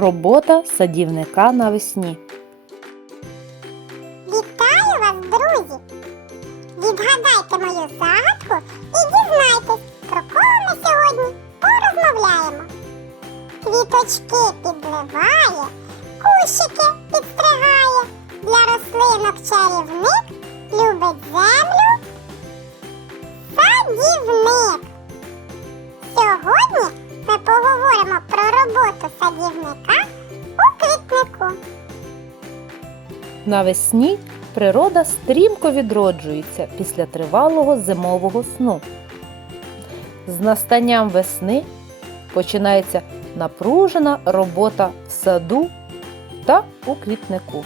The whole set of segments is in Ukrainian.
Робота садівника навесні. Вітаю вас, друзі! Відгадайте мою загадку і дізнайтесь, про кого ми сьогодні порозмовляємо. Квіточки підливає, кущики підстригає, для рослинок чарівник любить землю. Роботу садівника у квітнику. Навесні природа стрімко відроджується після тривалого зимового сну. З настанням весни починається напружена робота в саду та у квітнику.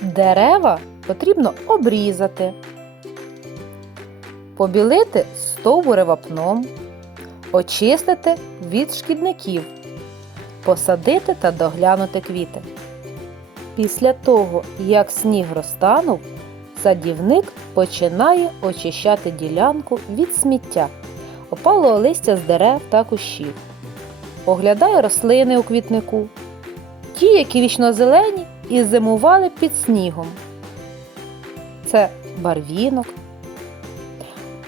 Дерева потрібно обрізати, побілити стовбури вапном, очистити від шкідників, посадити та доглянути квіти. Після того, як сніг розтанув, садівник починає очищати ділянку від сміття, опалого листя з дерев та кущів. Оглядає рослини у квітнику, ті, які вічнозелені і зимували під снігом. Це барвінок.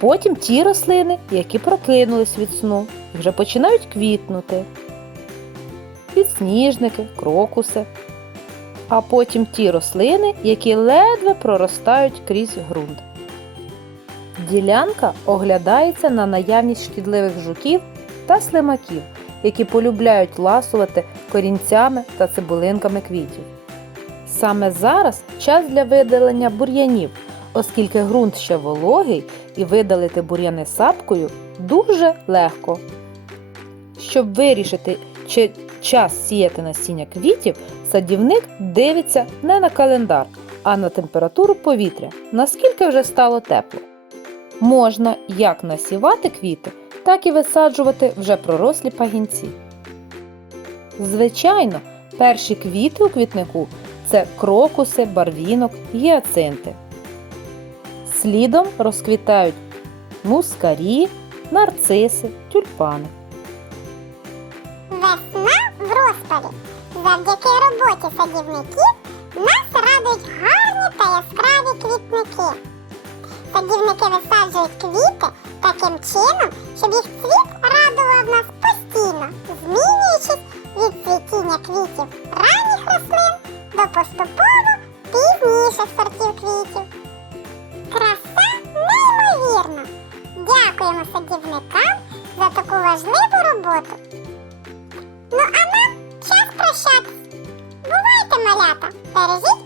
Потім ті рослини, які прокинулись від сну вже починають квітнути. Підсніжники, крокуси а потім ті рослини, які ледве проростають крізь ґрунт. Ділянка оглядається на наявність шкідливих жуків та слимаків, які полюбляють ласувати корінцями та цибулинками квітів. Саме зараз час для видалення бур'янів, оскільки ґрунт ще вологий і видалити бур'яни сапкою дуже легко. Щоб вирішити, чи час сіяти насіння квітів, садівник дивиться не на календар, а на температуру повітря, наскільки вже стало тепло. Можна як насівати квіти, так і висаджувати вже пророслі пагінці. Звичайно, перші квіти у квітнику це крокуси, барвінок, гіацинти. Слідом розквітають мускарі, нарциси, тюльпани. Весна в розпалі. Завдяки роботі садівників нас радують гарні та яскраві квітники. Садівники висаджують квіти таким чином, щоб їх цвіт радував нас постійно, змінюючись від цвітіння квітів ранніх рослин до поступово садівникам за таку важливу роботу. Ну а нам час прощатись. Бувайте, малята! Бережіть